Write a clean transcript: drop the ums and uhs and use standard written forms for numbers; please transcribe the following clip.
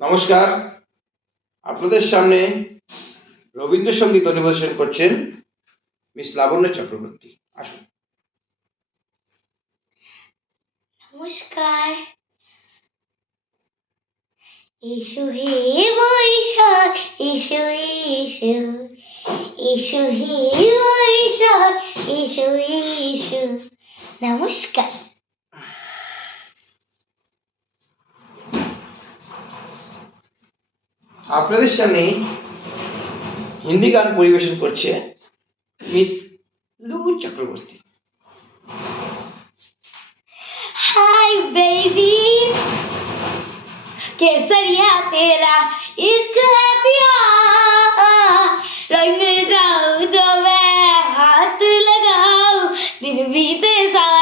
নমস্কার, আপনাদের সামনে রবীন্দ্রসঙ্গীত পরিবেশন করছেন মিস লাবণ্য চক্রবর্তী। আসুন। নমস্কার। এসো হে বৈশাখ, এসো এসো, এসো হে বৈশাখ, এসো এসো। নমস্কার। আপনাদের সামনে হিন্দি গান পরিবেশন করছে মিস লু চক্রবর্তী। हाय बेबी, केसरिया तेरा इश्क है प्यार, रंग जाऊं जो मैं हाथ लगाऊं, दिन बीते सारे